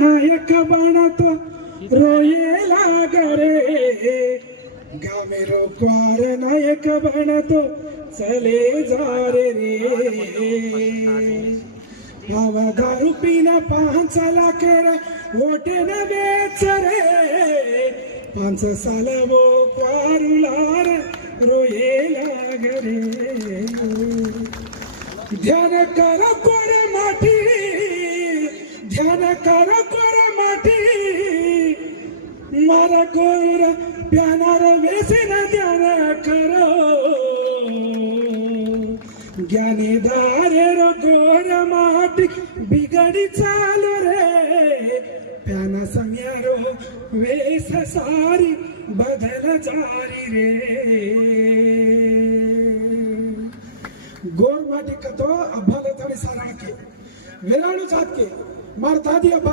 नायक बनतो रोयेला गरे गामेरो क्वार नायक बनतो चले जारे रे भावा दारू पिना 5 लाख रे वोटे न बेच रे 5 साल वो क्वारुलार रोयेला गरे ध्यान कर कोर माटी ध्यान कर कोर माटी मारा गोर प्यानार वेसिन ध्यान करो ज्ञानी धारेर गोर माटी बिगड़ी चालो रे प्याना संग्यारो वेस सारी बदल जारी रे गोर माटी कतो अब्बाले तड़ी सारा के वेराणु जात के मार दादी